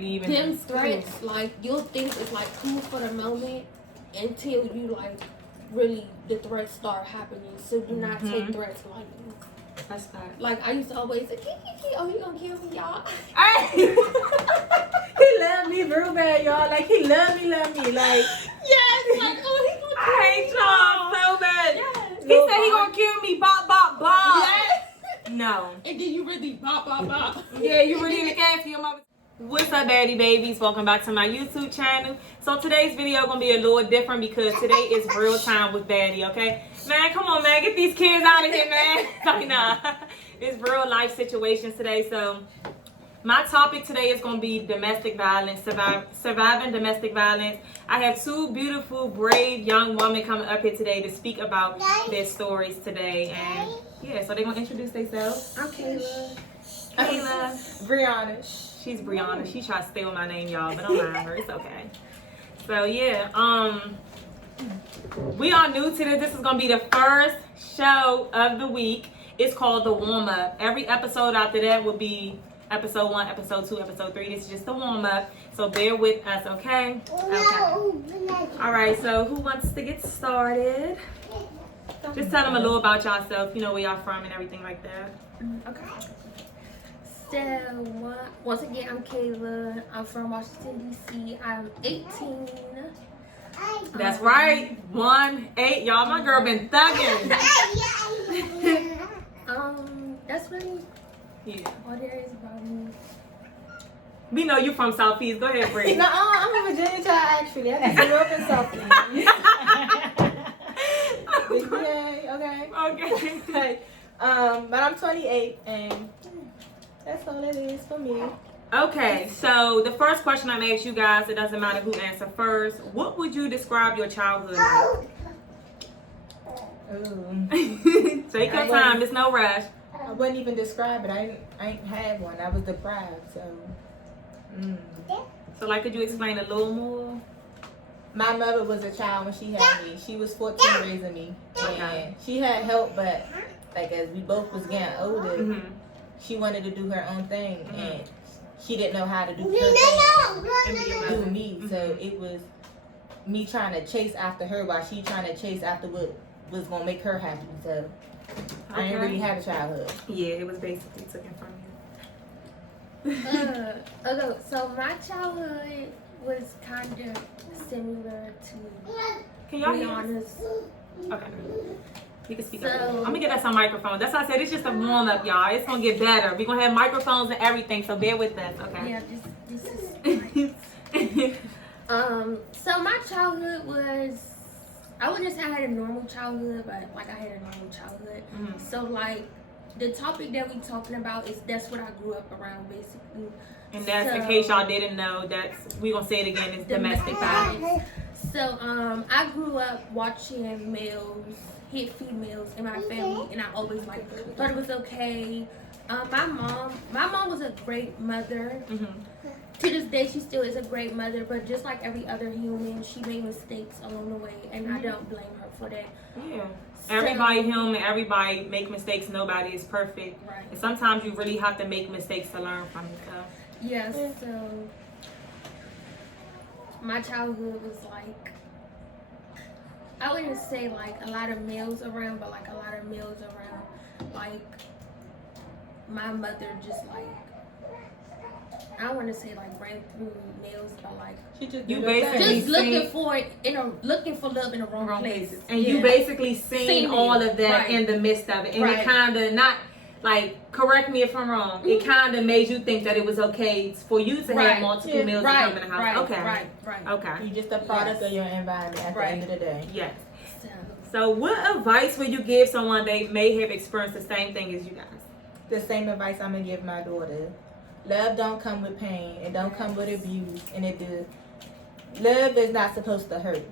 Them threats, like, you'll think it's like cool for the moment until you like really the threats start happening. So do not take threats lightly. That's not. Like, I used to always say, oh, he gonna kill me, y'all. He loved me real bad, y'all. Like, he loved me. Like, Yes, like, oh, he gonna kill I hate me. y'all so bad. Yes. He said he gonna kill me, bop, bop, bop. Yes. No. And then you really bop, bop, bop. Yeah, you really in the casket, mama. What's up, baddie babies? Welcome back to my YouTube channel. So today's video gonna be a little different because today is real time with baddie, okay? Man, come on, man, get these kids out of here, man. Like, nah, it's real life situations today. So my topic today is gonna be domestic violence, surviving domestic violence. I have two beautiful, brave young women coming up here today to speak about their stories today, and yeah, so they're gonna introduce themselves. I'm Kayla. Brianna. She's Brianna. She tried to steal my name, y'all, but I'm not her. It's okay. So yeah, we are new to this. This is gonna be the first show of the week. It's called the warm up. Every episode after that will be episode 1, episode 2, episode 3. This is just the warm up. So bear with us, okay? Okay. All right. So who wants to get started? Just tell them a little about yourself. You know, where y'all from and everything like that. Okay. So, once again, I'm Kayla. I'm from Washington, D.C. I'm 18. That's right. 1-8. Y'all, my girl been thugging. That's really all there is about me. We know you from Southeast. Go ahead, Bree. No, I'm a Virginia child, actually. I just grew up in Southeast. Okay. But I'm 28, and that's all it is for me. Okay, so the first question I'm gonna ask you guys, it doesn't matter who answers first. What would you describe your childhood like? Ooh. Take your time. There's no rush. I wouldn't even describe it. I ain't had one. I was deprived, so. So, like, could you explain a little more? My mother was a child when she had me. She was 14 raising me, and she had help, but like as we both was getting older, she wanted to do her own thing, and she didn't know how to do her thing and do me. So it was me trying to chase after her while she trying to chase after what was gonna make her happy. So I didn't really have a childhood. Yeah, it was basically taken from you. Okay, so my childhood was kind of similar to Can y'all hear us? Okay. You can speak up. I'm gonna get us some microphones. That's why I said it's just a warm up, y'all. It's gonna get better. We're gonna have microphones and everything, so bear with us, okay? Yeah, this is so my childhood was, I wouldn't say I had a normal childhood, but like I had a normal childhood. So like the topic that we talking about that's what I grew up around basically. And that's, in case y'all didn't know, that's, we gonna say it again, it's domestic violence. So I grew up watching males hit females in my family, and I always like thought it was okay. My mom was a great mother. To this day, she still is a great mother, but just like every other human, she made mistakes along the way, and I don't blame her for that. Yeah. Everybody human, everybody make mistakes, nobody is perfect. Right. And sometimes you really have to make mistakes to learn from yourself. Yes, so my childhood was like, I wouldn't say like a lot of males around, but like a lot of males around. Like my mother just like, I don't want to say like ran through males, but like She just you basically just looking for love in the wrong places. And you basically seen all of that in the midst of it, and it kind of not. Like, correct me if I'm wrong. It kind of made you think that it was okay for you to have multiple meals to come in the house. Okay. Okay. You're just a product of your environment at the end of the day. Yes. So, what advice would you give someone they may have experienced the same thing as you guys? The same advice I'm gonna give my daughter. Love don't come with pain. It don't come with abuse, and it do. Love is not supposed to hurt.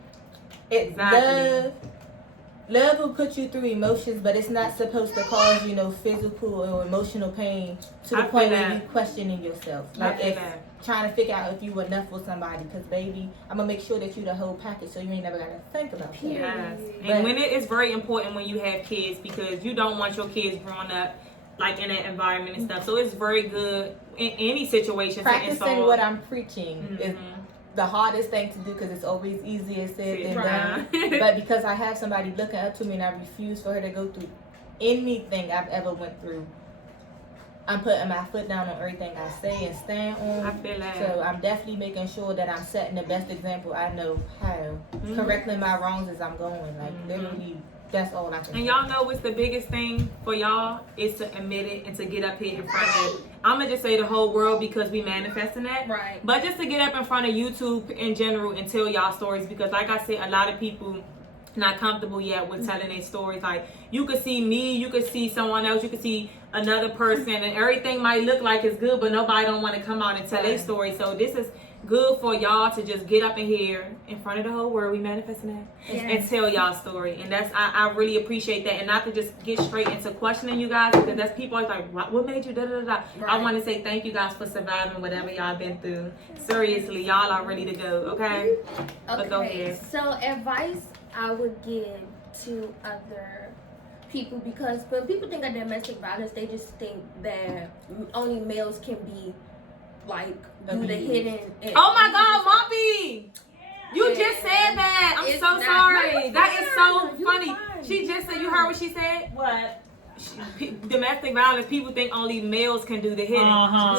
Love will put you through emotions, but it's not supposed to cause you no physical or emotional pain to the point where you questioning yourself. Like if trying to figure out if you enough for somebody. Because baby, I'm gonna make sure that you the whole package, so you ain't never gotta think about that. Yes. And when it is very important when you have kids, because you don't want your kids growing up like in that environment and stuff. So it's very good in any situation. Practicing what I'm preaching is the hardest thing to do because it's always easier said than done. But because I have somebody looking up to me and I refuse for her to go through anything I've ever went through, I'm putting my foot down on everything I say and stand on. I feel that. So I'm definitely making sure that I'm setting the best example I know how. Correcting my wrongs as I'm going. Like, literally, that's all I can And do. y'all know what's the biggest thing for y'all is to admit it and to get up here in front of, I'm going to just say the whole world because we manifesting that. Right. But just to get up in front of YouTube in general and tell y'all stories because like I said, a lot of people not comfortable yet with telling their stories. Like, you could see me, you could see someone else, you could see another person, and everything might look like it's good, but nobody don't want to come out and tell their story. So this is good for y'all to just get up in here in front of the whole world, we manifesting that, and tell y'all story. And that's, I really appreciate that. And not to just get straight into questioning you guys, because that's people always like, what made you da da da da. I want to say thank you guys for surviving whatever y'all been through. Seriously, y'all are ready to go, okay? But go ahead. So advice I would give to other people, because when people think of domestic violence, they just think that only males can be like do the hidden. Oh my God, Mumpy! You just said that. I'm It's so not- sorry. That is so You're funny. fine. She just said, you heard what she said? What? Domestic violence, people think only males can do the hidden.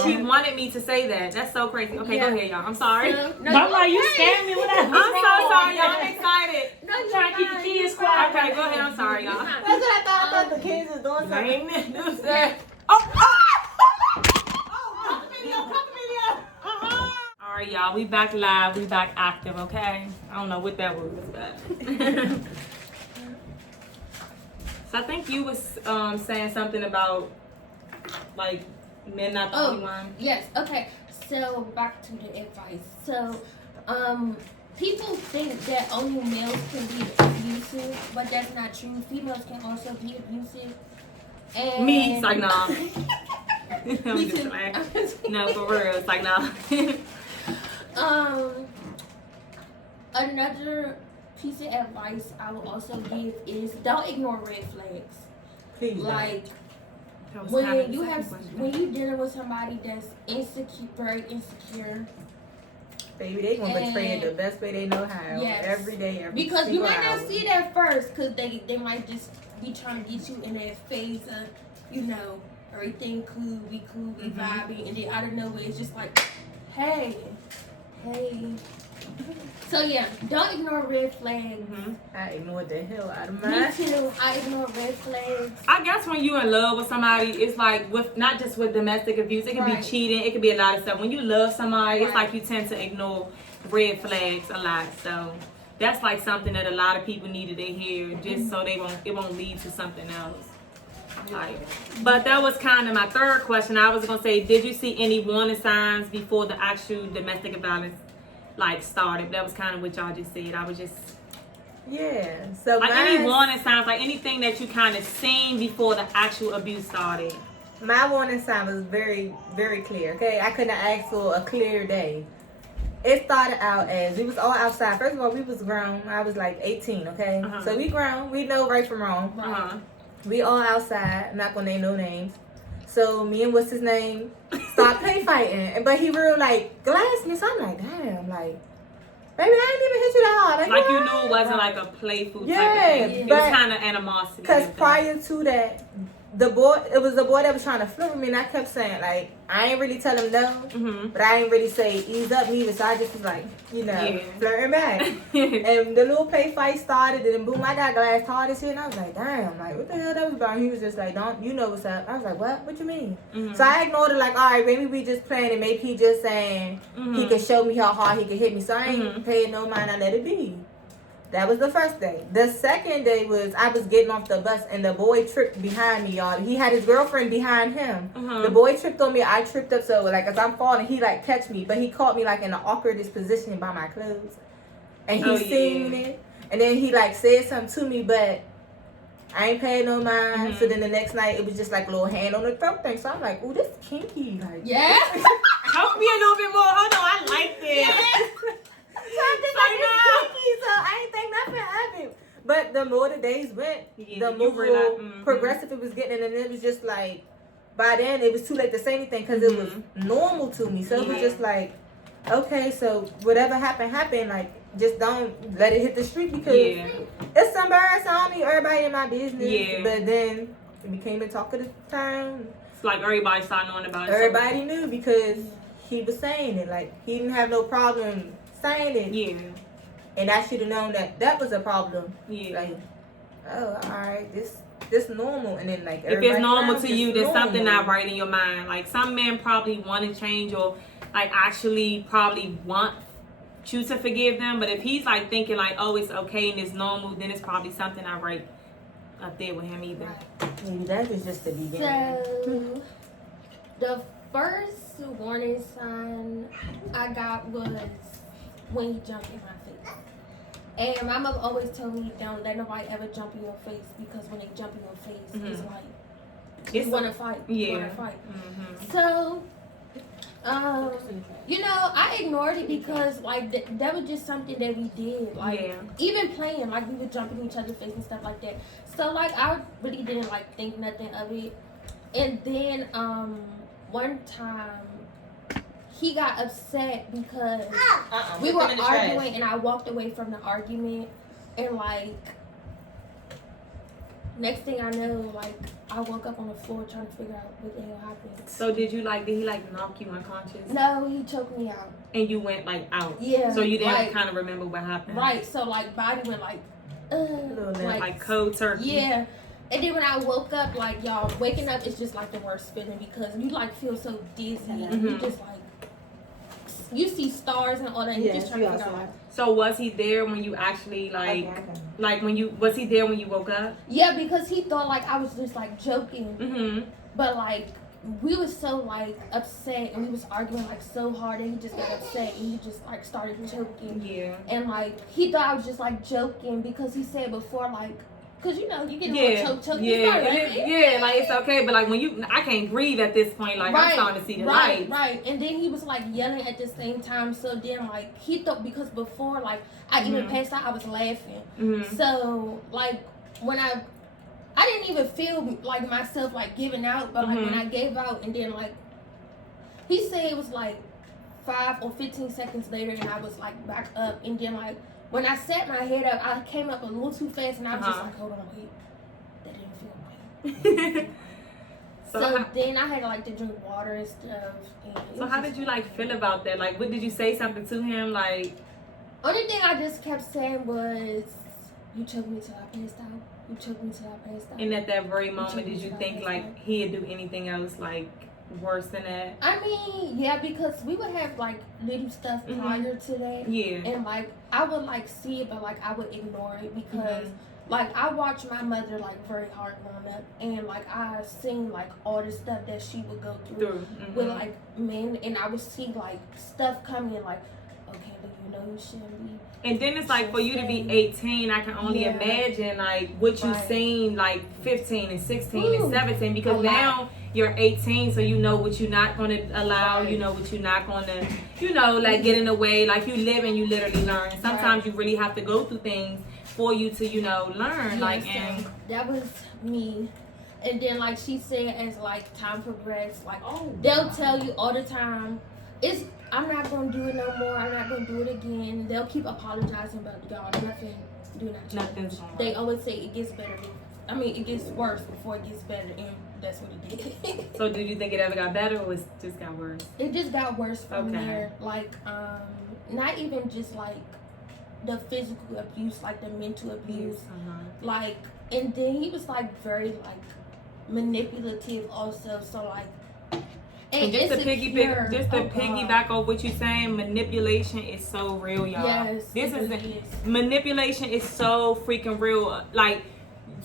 She wanted me to say that. That's so crazy. Okay, go ahead, y'all. I'm sorry. So, no, I'm like, you scared me with that. I'm so sorry, y'all. I'm excited. No, I'm trying to keep the kids quiet. Okay, go ahead. I'm sorry, y'all. That's what I thought. I thought the kids was doing something. Ain't it? All right, y'all. We back live. We back active, okay? I don't know what that was, but... So I think you was saying something about, like, men not the only one. Yes, okay. So back to the advice. So people think that only males can be abusive, but that's not true. Females can also be abusive. And Me, it's like, nah. Me too. No, for real, it's like, nah. Another piece of advice I will also give is don't ignore red flags. Please don't. Like, That was when kinda the you second have question. when you dealing with somebody that's insecure, very insecure, Baby, they gonna betray it And- the best way they know how. Yes. Every day, every because you single might not hour. see that first, because they might just be trying to get you in that phase of, you know, everything cool, we vibing, and then out of nowhere it's just like, hey. So yeah, don't ignore red flags. I ignored the hell out of Me mine. too. I ignore red flags. I guess when you in love with somebody, it's like with not just with domestic abuse, it can be Right. cheating, it can be a lot of stuff. When you love somebody, it's Right. like you tend to ignore red flags a lot. So that's like something that a lot of people needed to hear, just so it won't lead to something else. Like, but that was kind of my third question. I was gonna say, did you see any warning signs before the actual domestic violence like started? That was kind of what y'all just said. I was just Yeah. So like any mine- warning signs, like anything that you kind of seen before the actual abuse started. My warning sign was very, very clear. Okay, I couldn't ask for a clear day. It started out as we was all outside. First of all, we was grown. I was like 18. Okay, so we grown. We know right from wrong. We all outside. I'm not gonna name no names. So me and what's his name start play fighting, but he real like glass me. So I'm like, damn, like, baby, I ain't even hit you that hard. Like you what? knew it wasn't like a playful type Yeah, of thing. It was but- kind of animosity. Because prior to that, it was the boy that was trying to flirt with me, and I kept saying, like, I ain't really tell him no, but I ain't really say ease up neither, so I just was like, you know, flirting back. And the little pay fight started, and then boom, I got glass hard as shit, and I was like, damn, like, what the hell that was about? And he was just like, don't, you know what's up. I was like, what you mean? So I ignored it, like, all right, maybe we just playing, and maybe he just saying he could show me how hard he could hit me, so I ain't paying no mind, I let it be. That was the first day. The second day was I was getting off the bus and the boy tripped behind me, y'all. He had his girlfriend behind him. The boy tripped on me. I tripped up, so like as I'm falling, he like catch me, but he caught me like in the awkwardest position by my clothes, and he seen it. And then he like said something to me, but I ain't paying no mind. So then the next night it was just like a little hand on the throat thing. So I'm like, ooh, this kinky. Like, Yeah. Help me a little bit more. Hold on, I like this. So I'm just like, it's kinky, so I ain't think nothing of it. But the more the days went, the more progressive it was getting, and it was just like, by then it was too late to say anything because it was normal to me. So it was just like, okay, so whatever happened. Like, just don't let it hit the street because it's some birds. I don't need everybody in my business. Yeah. But then it became a talk of the town. It's like everybody started knowing about it. Everybody knew because he was saying it. Like, he didn't have no problem saying it. Yeah. And I should have known that was a problem. Yeah. Like, oh, all right, this normal. And then, like, if it's normal to you, there's something not right in your mind. Like, some men probably want to change or, like, actually probably want you to forgive them. But if he's, like, thinking, like, oh, it's okay and it's normal, then it's probably something not right up there with him either. Maybe that was just the beginning. So, the first warning sign I got was when he jumped in my face. And my mom always told me, don't let nobody ever jump in your face because when they jump in your face, it's like, you want to fight. You want to fight. So, you know, I ignored it because, like, that was just something that we did. Like, even playing, like, we would jump in each other's face and stuff like that. So, like, I really didn't, like, think nothing of it. And then, one time, he got upset because we were arguing and I walked away from the argument. And, like, next thing I know, like, I woke up on the floor trying to figure out what the hell happened. So did he knock you unconscious? No, he choked me out. And you went, like, out? Yeah. So you didn't kind of remember what happened? Right. So, like, body went, like, like cold turkey. Yeah. And then when I woke up, like, y'all, waking up is just, like, the worst feeling because you, like, feel so dizzy. And you just, like, you see stars and all that. And you just trying to figure out. So was he there when you actually, like, was he there when you woke up? Yeah, because he thought, like, I was just, like, joking. But, like, we was so, like, upset and we was arguing, like, so hard and he just got upset and he just, like, started choking. Yeah. And, like, he thought I was just, like, joking because he said before, like, because, you know, you get a little choke. Yeah, like, it's okay. But, like, when I can't breathe at this point. Like, I'm starting to see the light. Right. And then he was, like, yelling at the same time. So then, like, he thought because before, like, I even passed out, I was laughing. So, like, when I didn't even feel, like, myself, like, giving out. But, like, when I gave out and then, like, he said it was, like, 5 or 15 seconds later and I was, like, back up. And then, like, when I set my head up, I came up a little too fast, and I was just like, hold on, wait. That didn't feel right. So then I had, like, to drink water and stuff. And so how did you, like, feel about that? Like, what did you say something to him? Like, only thing I just kept saying was, you choked me till I passed out. You choked me till I passed out. And at that very moment, did you think, like, he'd do anything else, like, worse than that? I mean, yeah, because we would have, like, little stuff prior to that. Yeah. And, like, I would, like, see it, but, like, I would ignore it because, like, I watched my mother, like, very hard growing up. And, like, I seen, like, all the stuff that she would go through with, like, men. And I would see, like, stuff coming, like, okay, but you know you shouldn't be. And then it's like for you to be 18, I can only imagine, like, what you've seen, like, 15 and 16 and 17. Because now you're 18, so you know what you're not going to allow, you know what you're not going to, you know, like, get in the way. Like, you live and you literally learn. Sometimes you really have to go through things for you to, you know, learn. Like, and that was me. And then, like she said, as, like, time progressed, like, they'll tell you all the time, I'm not going to do it no more. I'm not going to do it again. They'll keep apologizing, but y'all, nothing do not change. Nothing's wrong. They always say it gets better. I mean, it gets worse before it gets better, and that's what it did. So did you think it ever got better or it just got worse? It just got worse from there. Like, not even just, like, the physical abuse, like, the mental abuse. Like, and then he was, like, very, like, manipulative also. So, like, and just to piggyback on what you're saying, manipulation is so real, y'all. Yes, manipulation is so freaking real. Like,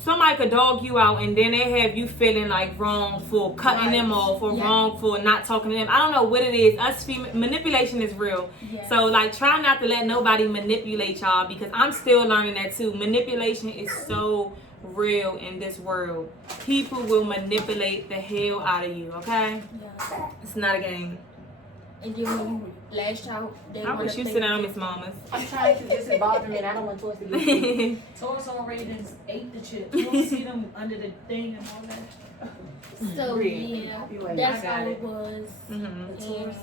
somebody could dog you out and then they have you feeling like wrong for cutting them off or wrong for not talking to them. I don't know what it is. Manipulation is real. So, like, try not to let nobody manipulate y'all because I'm still learning that too. Manipulation is so real in this world. People will manipulate the hell out of you, okay? It's not a game. And then when you last child, they I wish you sit down, Miss Mamas. I'm trying to. This is bothering me, and I don't want toys to get sick. Toys already ate the chips. You don't see them under the thing and all that. So yeah, that's how it was. Mm-hmm. And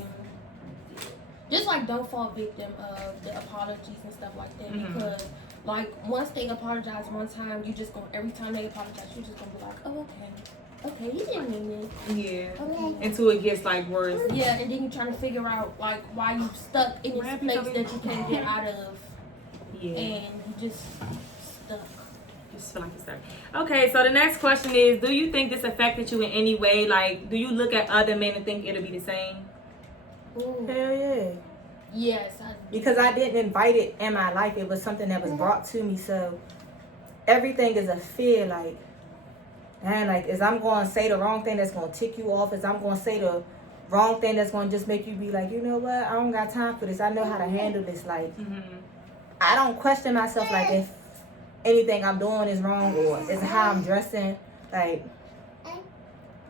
just like don't fall victim of the apologies and stuff like that, because like once they apologize one time, you just gonna every time they apologize, you just gonna be like, oh okay, he didn't mean it. Yeah. Okay. Until it gets like worse. Yeah, and then you're trying to figure out like why you stuck in this place that you can't get out of. Yeah. And you just stuck. Just feel like it's stuck. Okay, so the next question is, do you think this affected you in any way? Like, do you look at other men and think it'll be the same? Ooh. Hell yeah. Yes, I do. Because I didn't invite it in my life. It was something that was brought to me. So everything is a fear. Like, man, like, is I'm going to say the wrong thing that's going to tick you off? Is I'm going to say the wrong thing that's going to just make you be like, you know what? I don't got time for this. I know how to handle this. Like, I don't question myself like if anything I'm doing is wrong or is how I'm dressing. Like,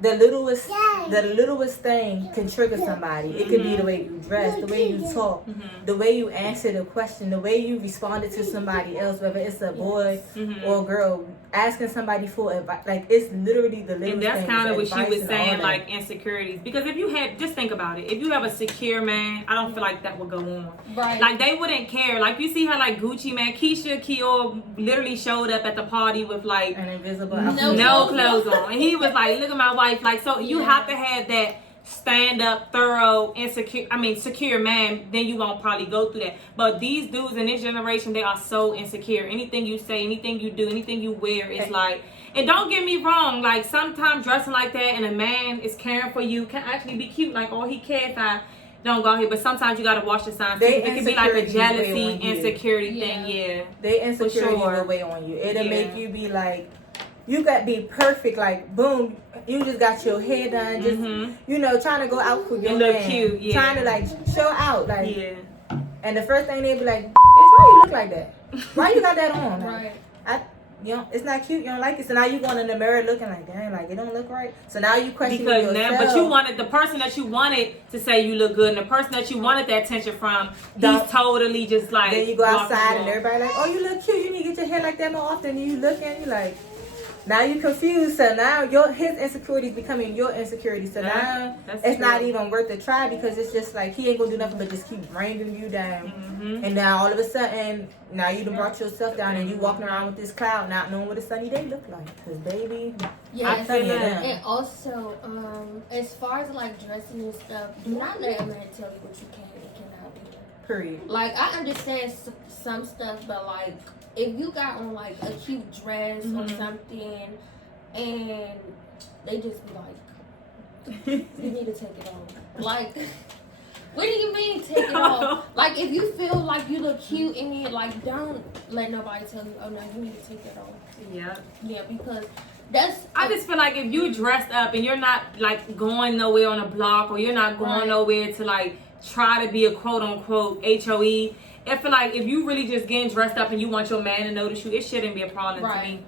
the littlest thing can trigger somebody. It could be the way you dress, the way you talk, the way you answer the question, the way you responded to somebody else, whether it's a boy or a girl, asking somebody for advice. Like, it's literally the littlest thing. And that's kind of what she was saying, that. like insecurities. Because if you had, just think about it. If you have a secure man, I don't feel like that would go on. Right. Like, they wouldn't care. Like, you see how, like, Gucci man, Keisha literally showed up at the party with, like, An invisible no clothes on. And he was like, look at my wife. Like, so you have to have that stand-up, thorough, secure man, then you won't probably go through that. But these dudes in this generation, they are so insecure. Anything you say, anything you do, anything you wear is like, and don't get me wrong, like, sometimes dressing like that and a man is caring for you can actually be cute. Like, oh, he cares if I don't go here. But sometimes you got to watch the signs. It can be like a jealousy, insecurity thing. Yeah. They insecurity sure. will weigh on you. It'll make you be like, you got to be perfect. Like, boom, you just got your hair done. Just, you know, trying to go out for your look man. cute. Yeah. Trying to, like, show out. Like, yeah. And the first thing they be like, bitch, why you look like that? Why you got that on? Like, Right. You know, it's not cute. You don't like it. So now you going in the mirror looking like, dang, like, it don't look right. So now you question yourself. But you wanted the person that you wanted to say you look good, and the person that you wanted that attention from, he's totally just like. Then you go outside and everybody like, oh, you look cute. You need to get your hair like that more often. And you looking, you like. Now you confused, so now his insecurity is becoming your insecurity. So now it's not even worth a try because it's just like he ain't gonna do nothing but just keep bringing you down. And now all of a sudden, now you done brought yourself down and you walking around with this cloud, not knowing what a sunny day look like. Cause baby, yes, I feel that. And also, as far as like dressing and stuff, do not let a man tell you what you can and cannot do. Period. Like, I understand some stuff, but like, if you got on like a cute dress or something, and they just be like, you need to take it off. Like, what do you mean take it off? Like, if you feel like you look cute in it, like, don't let nobody tell you, oh no, you need to take that off. Yeah. Yeah, because I just feel like if you dressed up and you're not like going nowhere on a block or you're not going nowhere to like try to be a quote unquote HOE. I feel like if you really just getting dressed up and you want your man to notice you, it shouldn't be a problem to me.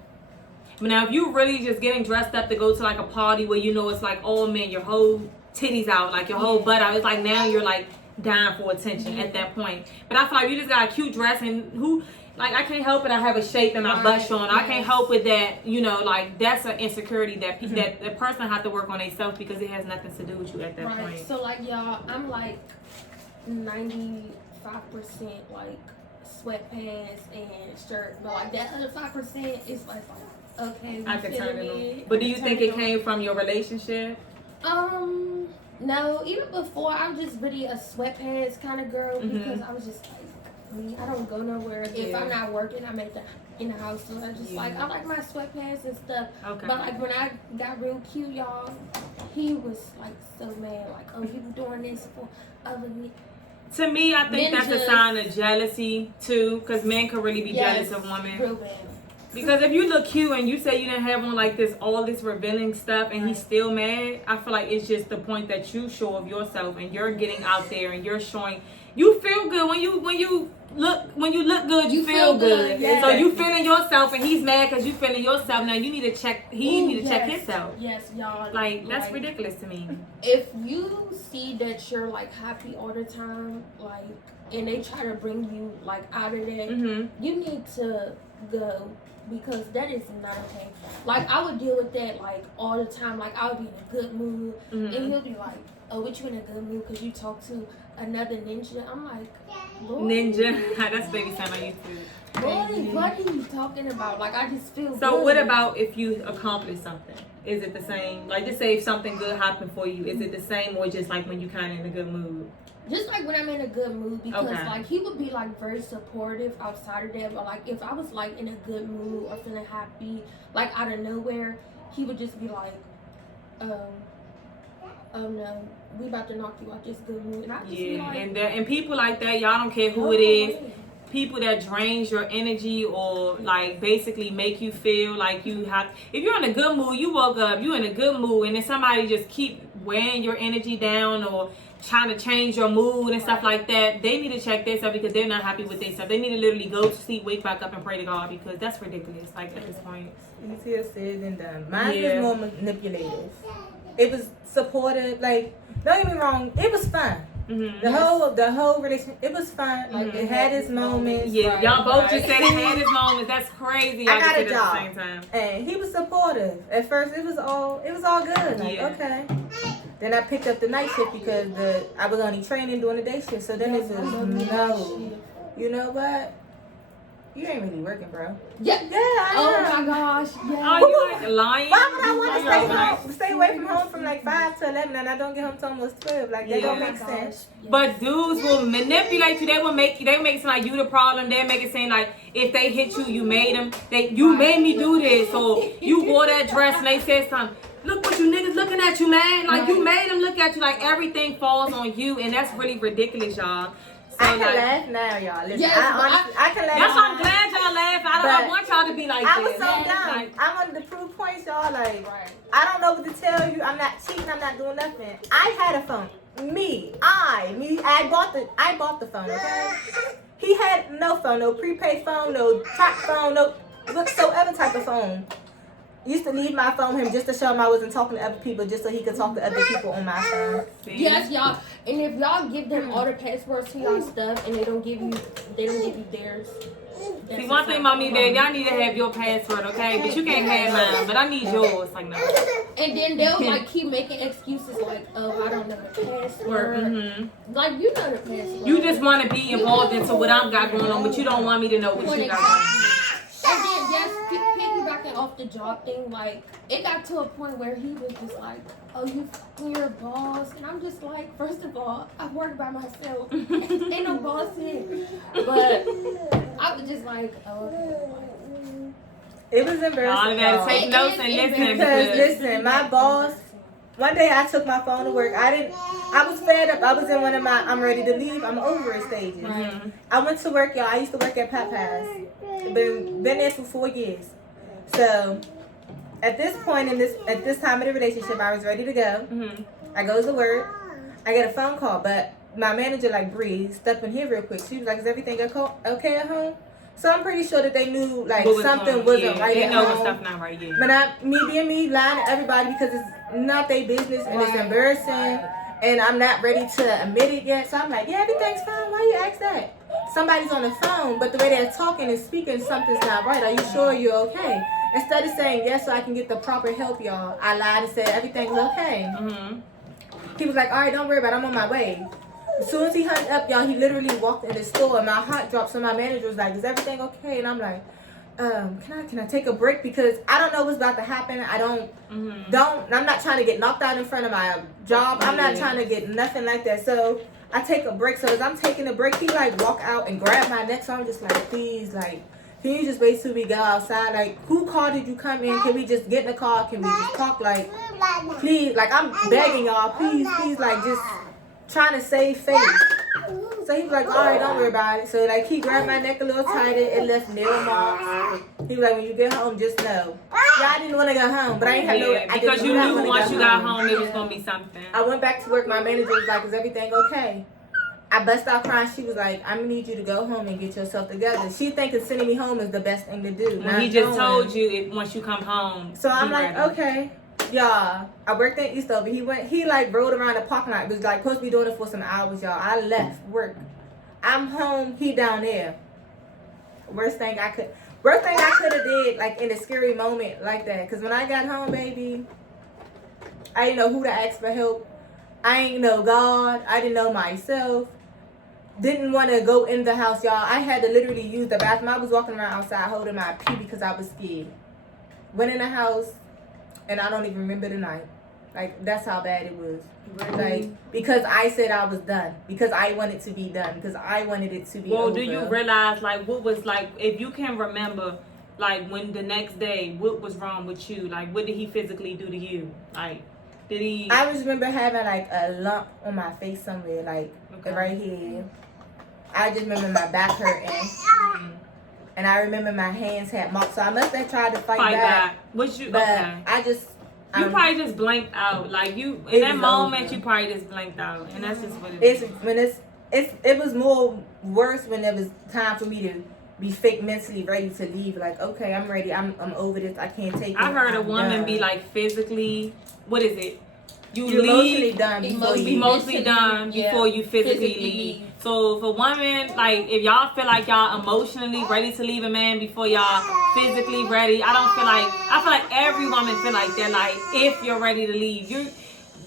But now if you really just getting dressed up to go to like a party where you know it's like, oh man, your whole titties out, like your whole butt out, it's like now you're like dying for attention at that point. But I feel like you just got a cute dress and I can't help it, I have a shape and my butt showing. I can't help it that, you know, like that's an insecurity that that the person have to work on themselves because it has nothing to do with you at that point. So like y'all, I'm like 95% like sweatpants and shirt, but like that other 5% is like okay. I can turn it on. But do you think it came from your relationship? No. Even before, I was just really a sweatpants kind of girl because I was just like, I don't go nowhere. If I'm not working, I'm in the house, so I just I like my sweatpants and stuff. Okay. But like when I got real cute, y'all, he was like so mad, like, oh, you doing this for other men. To me, I think that's a sign of jealousy too, because men can really be jealous of women. Real bad. Because if you look cute and you say you didn't have on like all this revealing stuff and he's still mad, I feel like it's just the point that you show of yourself and you're getting out there and you're showing you feel good when you look good, you feel good. Yes. So you feeling yourself, and he's mad because you feeling yourself. Now you need to check. He need to check himself. Yes, y'all. Like that's ridiculous to me. If you see that you're like happy all the time, like, and they try to bring you like out of that, you need to go, because that is not okay. Like, I would deal with that like all the time. Like, I would be in a good mood, and he'll be like, "Oh, what you in a good mood because you talk to another ninja?" I'm like, Lord, Ninja. That's baby sound on YouTube. Lord, what are you talking about? Like, I just feel So good. what about if you accomplish something? Is it the same? Like, just say if something good happened for you, is it the same, or just like when you kind of in a good mood? Just like when I'm in a good mood, because Okay. like he would be like very supportive outside of that, but like if I was like in a good mood or feeling happy, like out of nowhere, he would just be like, oh no, we about to knock you out this good mood, and I just be like, and people like that, y'all don't care who it is. People that drains your energy or like basically make you feel like you have. If you're in a good mood, you woke up, you in a good mood, and then somebody just keep weighing your energy down or trying to change your mood and stuff like that, they need to check themselves because they're not happy with themselves. They need to literally go to sleep, wake back up, and pray to God, because that's ridiculous. Like at this point, Easier said than done. Mine was more manipulative. It was supportive. Like, don't get me wrong, it was fun. The whole relationship, it was fun. Like, it had its moments. Yeah, y'all both just said it had its moments. That's crazy. I got a job job, at the same time. and he was supportive. At first, it was all good. Like, okay. Then I picked up the night shift because I was only training during the day shift. So then it was no. You know what? You ain't really working, bro. Yeah. I am. Oh my gosh. Yeah. Oh, you like lying? Why would I want to stay away from home from like 5 to 11 and I don't get home till almost 12? Like, that don't make sense. But dudes will manipulate you. They will make it seem like you the problem. They make it seem like if they hit you, you made them. You made me do this, or you wore that dress and they said something. Look what you niggas looking at you, man. Like, you made them look at you. Like, everything falls on you, and that's really ridiculous, y'all. So, I can laugh now, y'all. Listen, Yes, I can laugh. That's why I'm glad y'all laugh. I want y'all to be like I this. was so dumb. Like, I wanted to prove points, y'all. Like, I don't know what to tell you. I'm not cheating. I'm not doing nothing. I had a phone. I bought the phone. Okay. He had no phone, no prepaid phone, no tap phone, no whatsoever type of phone. Used to leave my phone with him just to show him I wasn't talking to other people, just so he could talk to other people on my phone. Yes, y'all. And if y'all give them all the passwords to y'all stuff and they don't give you theirs. See, one thing about me, babe, y'all need to have your password, okay? But you can't have mine. But I need yours. Like, no. And then they'll like keep making excuses like, oh, I don't know the password. Like, you know the password. You just want to be involved into what I've got going on, but you don't want me to know what you got going on. And then, yes, piggybacking off the job thing, like, it got to a point where he was just like, oh, you're a boss. And I'm just like, first of all, I work by myself. Ain't no boss in. But I was just like, oh, okay. It was embarrassing. Y'all gotta take notes and listen. Because, listen, my boss, one day I took my phone to work. I was fed up. I was in one of my I'm ready to leave, I'm over it stages. I went to work, y'all. I used to work at Papa's. Been there for 4 years. So at this point at this time of the relationship, I was ready to go. I go to work. I get a phone call, but my manager, like, Bree, stepped in here real quick. She was like, "Is everything okay at home?" So I'm pretty sure that they knew like something wasn't right at home. Stuff not right yet. But not me lying to everybody because it's not their business and it's embarrassing. And I'm not ready to admit it yet. So I'm like, yeah, everything's fine. Why you ask that? Somebody's on the phone, but the way they're talking and speaking, something's not right. Are you sure you're okay? Instead of saying yes so I can get the proper help, y'all, I lied and said everything's okay. He was like, all right, don't worry about it. I'm on my way. As soon as he hung up, y'all, he literally walked in the store and my heart dropped. So my manager was like, is everything okay? And I'm like, can I take a break? Because I don't know what's about to happen. I'm not trying to get knocked out in front of my job. I'm not trying to get nothing like that. So I take a break. So as I'm taking a break, he like walk out and grab my neck. So I'm just like, please, like, can you just wait till we go outside? Like, who car did you come in? Can we just get in the car? Can we just talk? Like, please, like, I'm begging y'all, please, like, just trying to save face. So he was like, all right, don't worry about it. So, like, he grabbed my neck a little tighter. It left nail marks. He was like, when you get home, just know. Yeah, I didn't want to go home, but I ain't had no... Because you knew once you got home, it was going to be something. I went back to work. My manager was like, is everything okay? I bust out crying. She was like, I'm gonna need you to go home and get yourself together. She thinking sending me home is the best thing to do. When he just told you once you come home. So I'm like, okay. Y'all, I worked in Eastover. He like rode around the parking lot. Was like supposed to be doing it for some hours, y'all. I left work. I'm home. He down there. Worst thing I could have did, like in a scary moment like that. Cause when I got home, baby, I didn't know who to ask for help. I ain't know God. I didn't know myself. Didn't want to go in the house, y'all. I had to literally use the bathroom. I was walking around outside holding my pee because I was scared. Went in the house, and I don't even remember the night. Like, that's how bad it was. Really? Like, because I said I was done. Because I wanted to be done. Because I wanted it to be over. Do you realize, like, what was, like, if you can remember, like, when the next day, what was wrong with you? Like, what did he physically do to you? Like, did he... I just remember having, like, a lump on my face somewhere. Like, right here. I just remember my back hurting. And I remember my hands had marks. So I must have tried to fight back. Was you... But okay. I just... You probably just blanked out. Like, you... In that moment, you probably just blanked out. And that's just what it is. It was more worse when there was time for me to be fake mentally ready to leave. Like, okay, I'm ready. I'm over this. I can't take it. I heard a woman be like physically... What is it? You're emotionally done before you... Emotionally done before you physically leave. So for women, like, if y'all feel like y'all emotionally ready to leave a man before y'all physically ready, I feel like every woman feel like that. Like, if you're ready to leave,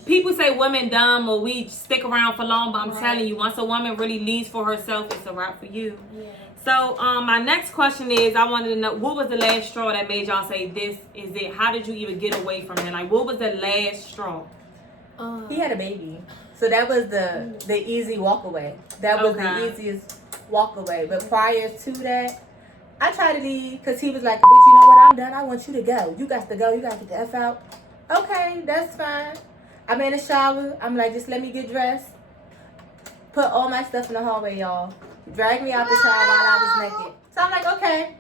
people say women dumb or we stick around for long, but I'm telling you, once a woman really leaves for herself, it's a wrap for you. Yeah. So my next question is, I wanted to know, what was the last straw that made y'all say this is it? How did you even get away from it? Like, what was the last straw? He had a baby. So that was the easy walk away. That was the easiest walk away. But prior to that, I tried to leave because he was like, bitch, you know what? I'm done. I want you to go. You got to go. You got to get the F out. Okay, that's fine. I'm in the shower. I'm like, just let me get dressed. Put all my stuff in the hallway, y'all. Drag me out the shower while I was naked. So I'm like, okay.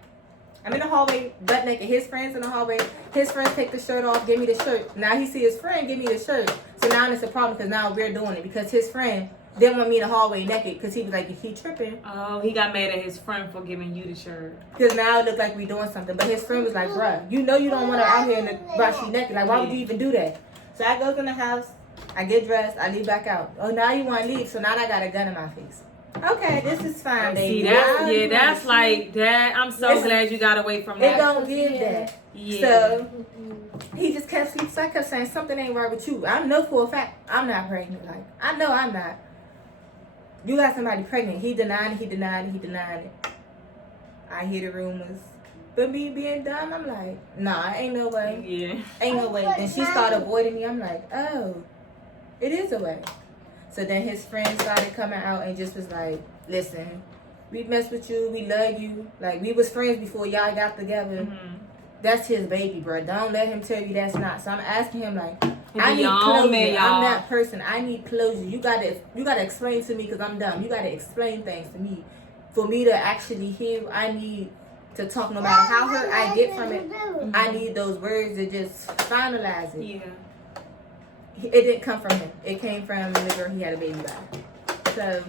I'm in the hallway, butt naked. His friends in the hallway. His friends take the shirt off, give me the shirt. Now he see his friend give me the shirt. So now it's a problem because now we're doing it. Because his friend didn't want me in the hallway naked because he was like, he tripping. Oh, he got mad at his friend for giving you the shirt. Because now it looked like we doing something. But his friend was like, bruh, you know you don't want her out here while she naked. Like, why would you even do that? So I go in the house. I get dressed. I leave back out. Oh, now you want to leave. So now I got a gun in my face. Okay, this is fine, baby. See, that's like that. I'm so glad you got away from that. It don't give that. Yeah. So he just kept saying something ain't right with you. I know for a fact I'm not pregnant. Like, I know I'm not. You got somebody pregnant. He denied it. I hear the rumors. But me being dumb, I'm like, nah, ain't no way. Yeah. Ain't no way. Then she started avoiding me. I'm like, oh, it is a way. So then his friends started coming out and just was like, listen, we mess with you. We love you. Like, we was friends before y'all got together. Mm-hmm. That's his baby, bro. Don't let him tell you that's not. So I'm asking him, like, I need closure. I'm that person. I need closure. You gotta explain to me because I'm dumb. You gotta explain things to me. For me to actually hear, I need to talk no matter how hurt I get from it. Mm-hmm. I need those words to just finalize it. Yeah. It didn't come from him. It came from the girl he had a baby by. So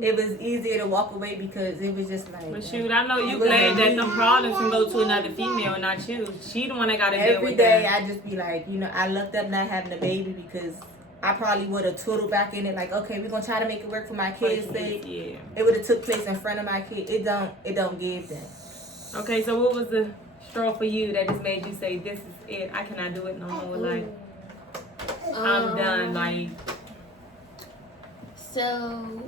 it was easier to walk away because it was just like. But shoot, I know you glad that them problems can go to another female, not you. She the one that got to deal with that. Every day I just be like, you know, I looked up not having a baby because I probably would have twiddled back in it like, okay, we're gonna try to make it work for my kids' sake. Yeah. It would have took place in front of my kid. It don't give that. Okay, so what was the straw for you that just made you say, this is it? I cannot do it no more. Like. I'm done, like. So,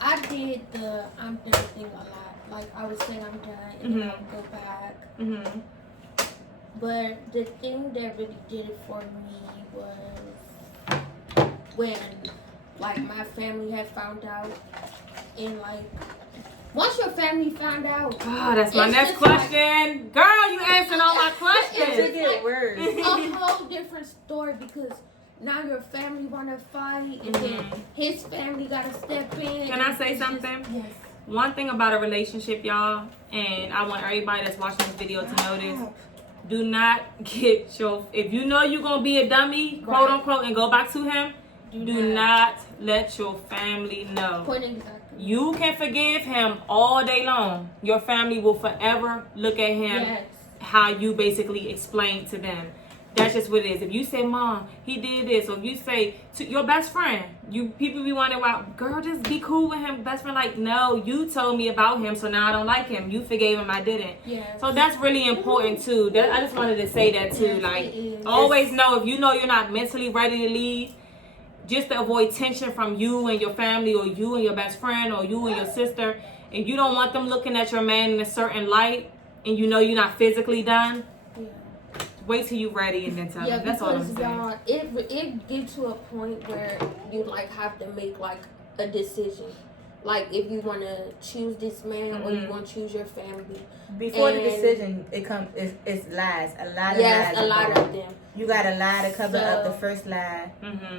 I did the I'm done thing a lot. Like, I would say I'm done, and then I would go back. Mm-hmm. But the thing that really did it for me was when, like, my family had found out, and, like, once your family found out. Oh, that's my next question. Like, girl, you answered all my questions. It's like a whole different story because now your family want to fight and then his family got to step in. Can I say something? Yes. One thing about a relationship, y'all, and I want everybody that's watching this video to know this. Do not get if you know you're going to be a dummy, quote unquote, and go back to him, Do not let your family know. Point exactly. You can forgive him all day long. Your family will forever look at him how you basically explained to them. That's just what it is. If you say, Mom, he did this, or if you say to your best friend, people be wondering, why, girl, just be cool with him, best friend. Like, no, you told me about him, so now I don't like him. You forgave him, I didn't. Yes. So that's really important too. I just wanted to say that too. Like, always know if you know you're not mentally ready to leave, just to avoid tension from you and your family, or you and your best friend, or you and your sister, and you don't want them looking at your man in a certain light, and you know you're not physically done. Wait till you're ready and then tell them. That's all I'm saying. Y'all, it gets to a point where you like have to make like a decision. Like if you want to choose this man or you want to choose your family. Before the decision, it's lies. A lot of lies. Yes, a lot of them. You got to lie to cover up the first lie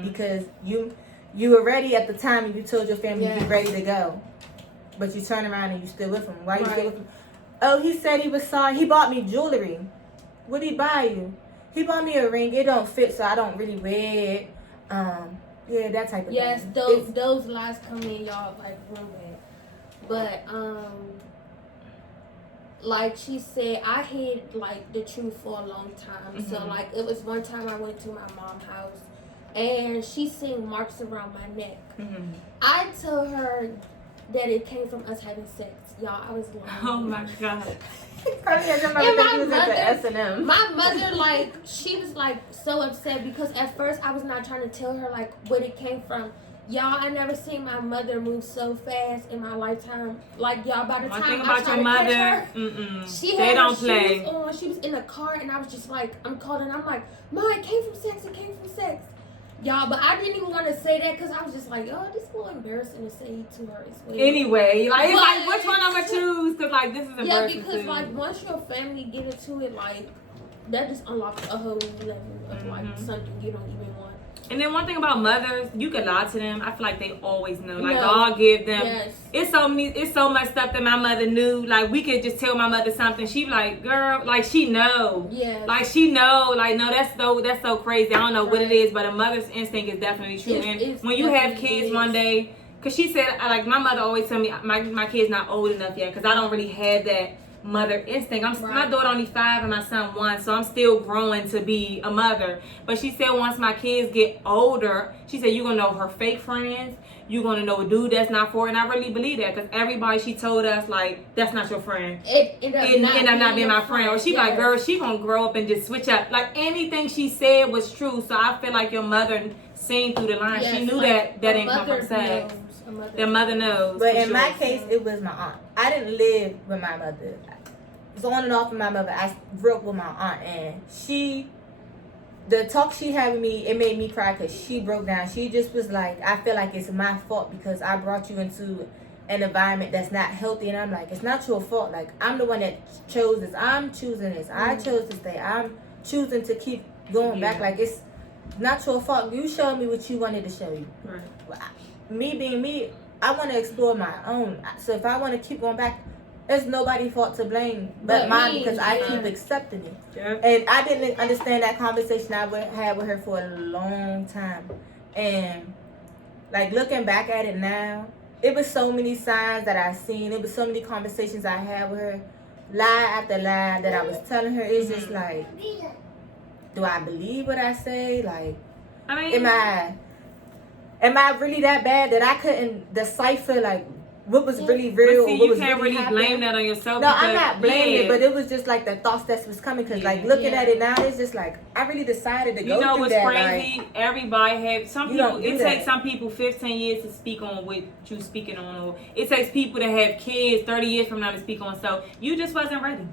because you were ready at the time and you told your family you were ready to go, but you turn around and you still with him. Why you still with him? Oh, he said he was sorry. He bought me jewelry. What did he buy you? He bought me a ring. It don't fit, so I don't really wear it. Yeah, that type of thing. Yes, those lies come in, y'all, like real bad. But like she said, I hid like the truth for a long time. So like it was one time I went to my mom's house and she seen marks around my neck. I told her that it came from us having sex. Y'all, I was lying. Oh my God. My mother, like, she was like so upset because at first I was not trying to tell her like what it came from. Y'all, I never seen my mother move so fast in my lifetime. Like, y'all, by the time I tried to catch her, she had her shoes on. She was in the car, and I was just like, I'm calling. I'm like, Mom, it came from sex. It came from sex. Y'all, but I didn't even want to say that because I was just like, oh, this is a little embarrassing to say to her as well. Anyway, like, it's like, which one I'm going to choose? Because, like, this is embarrassing. Yeah, because, like, once your family get into it, like, that just unlocks a whole new level of, like, something you don't even want. And then one thing about mothers, you can lie to them. I feel like they always know. Like, God give them. Yes. It's so much stuff that my mother knew. Like, we could just tell my mother something. She be like, girl, like, she know. Yeah. Like, she know. Like, no, that's so crazy. I don't know what it is, but a mother's instinct is definitely true. And when you have kids one day, because she said, like, my mother always tell me, my kid's not old enough yet, because I don't really have that mother instinct. My daughter only 5 and my son 1, so I'm still growing to be a mother. But she said once my kids get older, she said you're gonna know her fake friends, you're gonna know a dude that's not for her. And I really believe that, because everybody she told us, like, that's not your friend, it ended up not being my friend. Or she like, girl, she gonna grow up and just switch up. Like, anything she said was true. So I feel like your mother seen through the line. She knew that didn't come from sex. Their mother knows. But in my case, it was my aunt. I didn't live with my mother. It was on and off with my mother. I grew up with my aunt, and the talk she had with me, it made me cry because she broke down. She just was like, I feel like it's my fault because I brought you into an environment that's not healthy. And I'm like, it's not your fault. Like, I'm the one that chose this. I'm choosing this. I chose to stay. I'm choosing to keep going back. Like, it's not your fault. You showed me what you wanted to show you. Right. Me being me, I want to explore my own. So if I want to keep going back, there's nobody's fault to blame but mine, because I keep accepting it. Yeah. And I didn't understand that conversation I had with her for a long time. And, like, looking back at it now, it was so many signs that I seen. It was so many conversations I had with her, lie after lie that I was telling her. It's just like, do I believe what I say? Like, I mean, am I really that bad that I couldn't decipher, like, what was really real? See, or what you was can't really happening? blame that on yourself. No, I'm not blaming it, but it was just like the thoughts that was coming. Because like looking at it now, it's just like I really decided to go through that. You know what's crazy? Like, everybody have some people. It takes some people 15 years to speak on what you speaking on, or it takes people to have kids 30 years from now to speak on. So you just wasn't ready.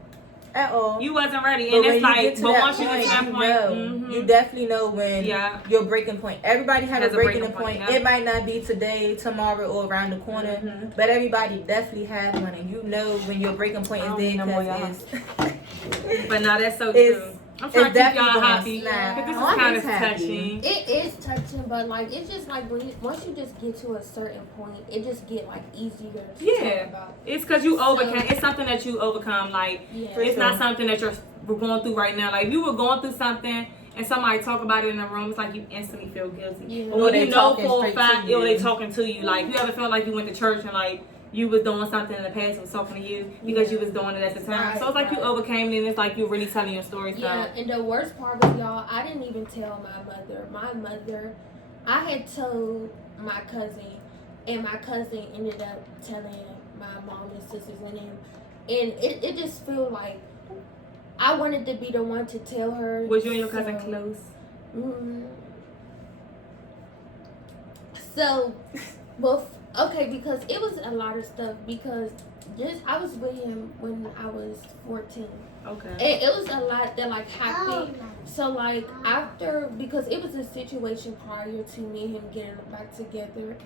At all. You wasn't ready. But and it's like, but once you get to that point, you definitely know when your breaking point. Everybody has a breaking point. It might not be today, tomorrow, or around the corner, but everybody definitely has one, and you know when your breaking point is there, because it's. But now that's so true. I'm trying to keep y'all happy. Because this is kind of touching. It is touching, but like it's just like once you just get to a certain point, it just get like easier to talk about. It's because you overcome. It's something that you overcome. Like it's not something that you're going through right now. Like if you were going through something and somebody talk about it in the room, it's like you instantly feel guilty. Yeah. But Or when they you know talking for a straight fact, to you. or they talking to you, like you ever felt like you went to church and like you was doing something in the past and was talking to you because you was doing it at the time. Right, So it's like you right. overcame it, and it's like you really telling your story. Yeah, and the worst part was, y'all, I didn't even tell my mother. My mother, I had told my cousin, and my cousin ended up telling my mom and sisters and them. And it just feel like I wanted to be the one to tell her. Was you and your cousin close? So, well, okay, because it was a lot of stuff. Because I was with him when I was 14. Okay. And it was a lot that like happened. So like after, because it was a situation prior to me and him getting back together,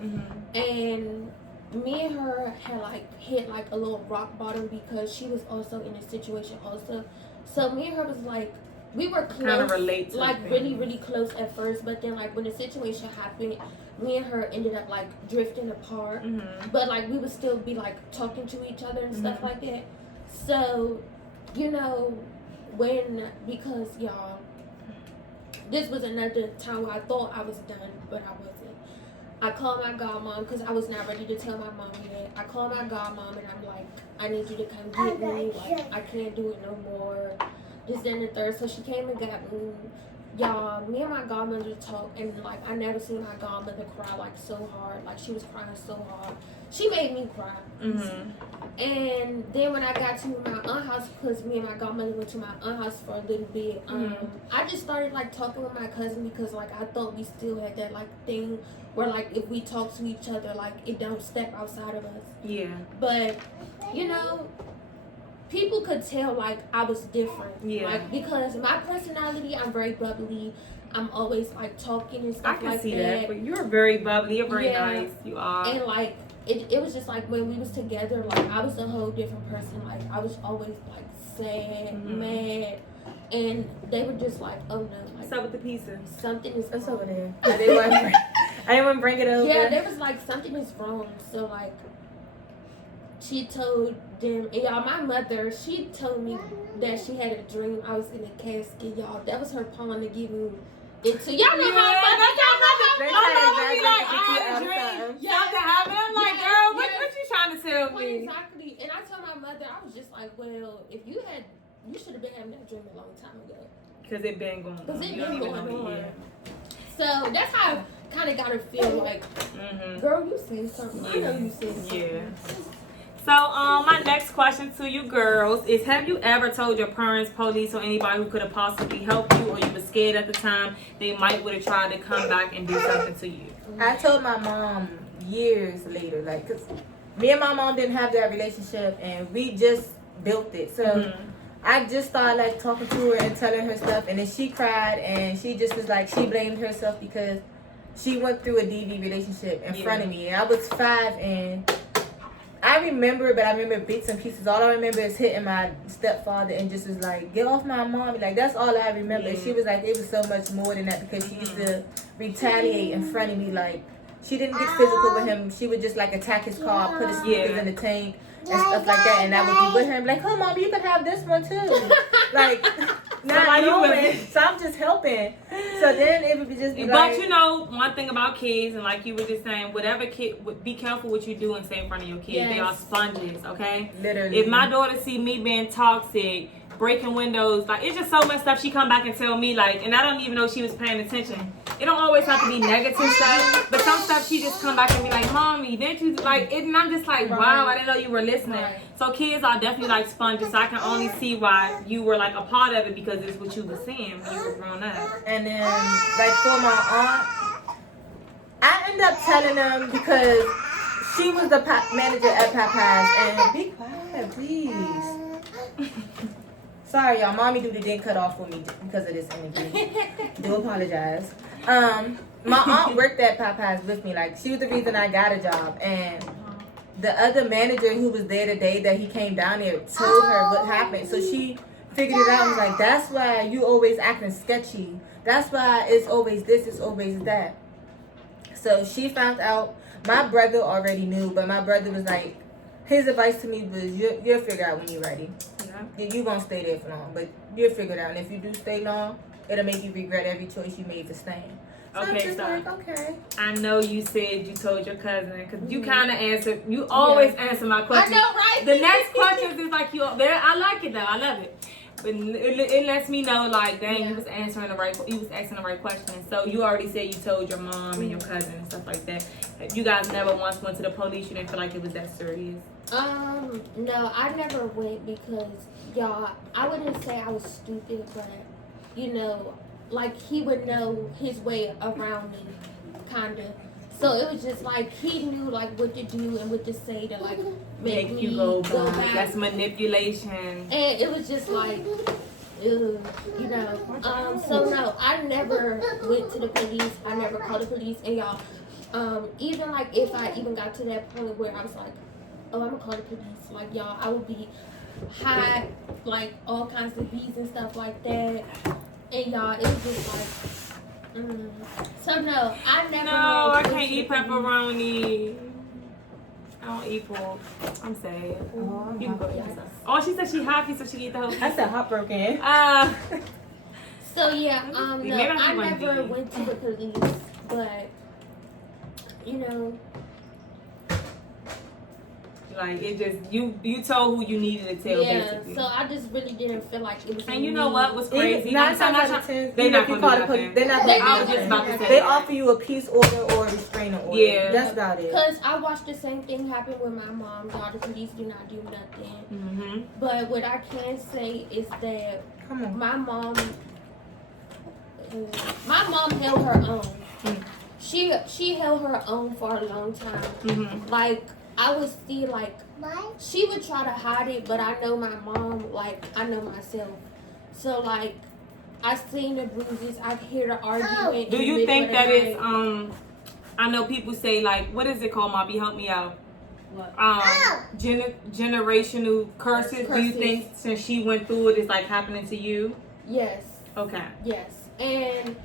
and me and her had like hit like a little rock bottom because she was also in a situation also. So me and her was like, we were close, kind of relate to like things. really close at first, but then like when the situation happened, me and her ended up like drifting apart. But like we would still be like talking to each other and stuff like that. So, you know, because y'all, this was another time where I thought I was done, but I wasn't. I called my godmom because I was not ready to tell my mom yet. I called my godmom and I'm like, I need you to come get me. Like, I can't do it no more. This, then the third. So she came and got me. Y'all, me and my godmother talked, and like I never seen my godmother cry like so hard. Like she was crying so hard. She made me cry. And then when I got to my aunt's house, because me and my godmother went to my aunt's house for a little bit, I just started like talking with my cousin because like I thought we still had that like thing where like if we talk to each other, like it don't step outside of us. Yeah. But you know, people could tell like I was different. Yeah. Like because my personality, I'm very bubbly. I'm always like talking and stuff I can like see that. that. But you're very bubbly. You're very Yeah. nice. You are. And like it was just like when we was together, like I was a whole different person. Like I was always like sad, mad, and they were just like, oh no, like what's up with the pizza? something is It's wrong. over there. I didn't want to bring it over. Yeah, there was like something is wrong. So like she told them, and y'all, my mother, she told me that she had a dream I was in a casket, y'all. That was her pawn to give me it to. Y'all know how They My try to mama be like, exaggerate I had a the dream. dream. Something happened. I'm like, Yeah, girl, what yeah. you trying to tell Well, me? exactly. And I told my mother, I was just like, well, if you should have been having that dream a long time ago. Because it been going on. Because it You don't been even going know on. it So that's how I kind of got her feel like, yet. girl, you said something. I know you said something. Yeah. So, my next question to you girls is: have you ever told your parents, police, or anybody who could have possibly helped you, or you were scared at the time they might would have tried to come back and do something to you? I told my mom years later, like, cause me and my mom didn't have that relationship, and we just built it. So I just started like talking to her and telling her stuff, and then she cried, and she just was like, she blamed herself because she went through a DV relationship in front of me, and I was 5, and I remember, but I remember bits and pieces. All I remember is hitting my stepfather and just was like, get off my mom. Like, that's all I remember. She was like, it was so much more than that because she used to retaliate in front of me. Like, she didn't get physical with him. She would just, like, attack his car, put his speakers in the tank and stuff like that. And I would be with her and be like, oh, Mom, you can have this one, too. Like, not knowing. So I'm just helping. So then it would just be like. But you know, one thing about kids, and like you were just saying, whatever kid, be careful what you do and say in front of your kids. Yes. They are sponges, okay? Literally. If my daughter see me being toxic, breaking windows, like it's just so much stuff she come back and tell me, like, and I don't even know she was paying attention. It don't always have to be negative stuff, but some stuff she just come back and be like, Mommy, didn't you like it? And I'm just like, wow, I didn't know you were listening. Right. So kids are definitely like sponges. So I can only see why you were like a part of it because it's what you were seeing when you were growing up. And then, like, for my aunt, I ended up telling them because she was the manager at Popeyes. And be quiet, please. Sorry, y'all. Mommy duty didn't cut off for me because of this interview. Do apologize. My aunt worked at Popeyes with me. Like, she was the reason I got a job. And the other manager who was there the day that he came down there told her what happened. So she figured it out and was like, that's why you always acting sketchy. That's why it's always this, it's always that. So she found out. My brother already knew, but my brother was like, his advice to me was, you'll figure out when you're ready. Yeah. You won't stay there for long, but you'll figure it out. And if you do stay long, it'll make you regret every choice you made to stand. So Okay, I'm just so like, okay. I know you said you told your cousin because you kind of answered. You always answer my I questions. know, right? The next questions is like you. I like it though. I love it. But it lets me know like, dang, you was answering the right. You was asking the right questions. So you already said you told your mom and your cousin and stuff like that. You guys never once went to the police. You didn't feel like it was that serious. No, I never went because y'all. I wouldn't say I was stupid, but you know, like he would know his way around me, kinda. So it was just like he knew like what to do and what to say to like make me you go back. back. That's manipulation. And it was just like, ew, you know. So no, I never went to the police. I never called the police. And y'all, even like if I even got to that point where I was like, oh, I'm gonna call the police. Like y'all, I would be high, like all kinds of beats and stuff like that. And y'all, it was just like. So no, I never. No, I can't eat pepperoni. I don't eat pork. I'm sad. Oh, You can go get some. Oh, she said she happy, so she can eat the whole. I said heartbroken. So yeah, no, Maybe I wouldn't never be. went to the police, but you know. Like it just you told who you needed to tell basically. So I just really didn't feel like it was. And you know what was crazy? Nine times out of 10, they're not you gonna call do the police. nothing. They're not. I was just about to say They that. offer you a peace order or a restraining order. Yeah. That's about it. Because I watched the same thing happen with my mom. Y'all, the police do not do nothing. Mm-hmm. But what I can say is that Come on. my mom held her own. Mm. She held her own for a long time. Mm-hmm. Like I would see like she would try to hide it, but I know my mom like I know myself. So like I seen the bruises, I hear the argument. Do you think that it's I know people say like what is it called, Mobby? Help me out. What? Generational curses. Do you think since she went through it, it's like happening to you? Yes. Okay. Yes. And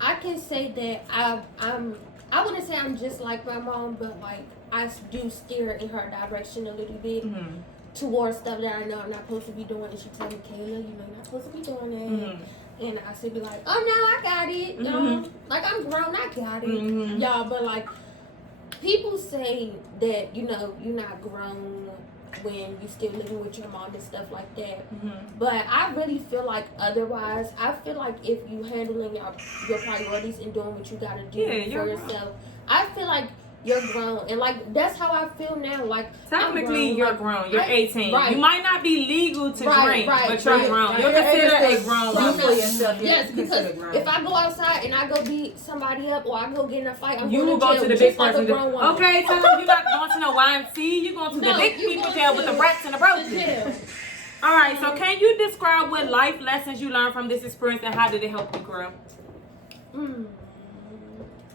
I can say that I wouldn't say I'm just like my mom, but like I do steer in her direction a little bit Mm-hmm. towards stuff that I know I'm not supposed to be doing. And she tell me, Kayla, you know you're not supposed to be doing that. Mm-hmm. And I should be like, oh no, I got it. You know, like I'm grown, I got it. Mm-hmm. Y'all, but like people say that, you know, you're not grown when you still living with your mom and stuff like that. Mm-hmm. But I really feel like otherwise. I feel like if you handling your priorities and doing what you gotta do for yourself, I feel like you're grown. And like that's how I feel now. Like Technically, you're grown. You're 18. Right. You might not be legal to drink, but you're grown. You're You're considered a able grown to woman. for yourself. Yes, You're because considered grown. if I go outside and I go beat somebody up or I go get in a fight, I'm You going will to go jail to the just big like person. a grown woman. Okay, so you're not going to no YMC. You're going to the No, big you people go jail with the to brats and the bros. jail. All right, so can you describe what life lessons you learned from this experience and how did it help you grow?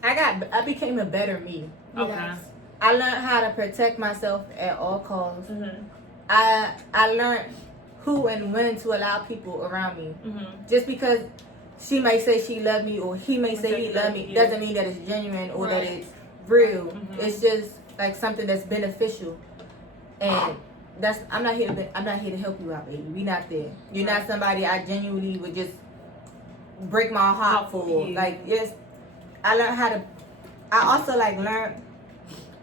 I became a better me. Okay. Yes. I learned how to protect myself at all costs. Mm-hmm. I learned who and when to allow people around me. Mm-hmm. Just because she may say she loved me or he may say he loved me Yeah. doesn't mean that it's genuine or that Right. it's real. Mhm. It's just like something that's beneficial. And I'm not here to help you out, baby. We not there. You're not somebody I genuinely would just break my heart for. Yeah. Like yes, I also learned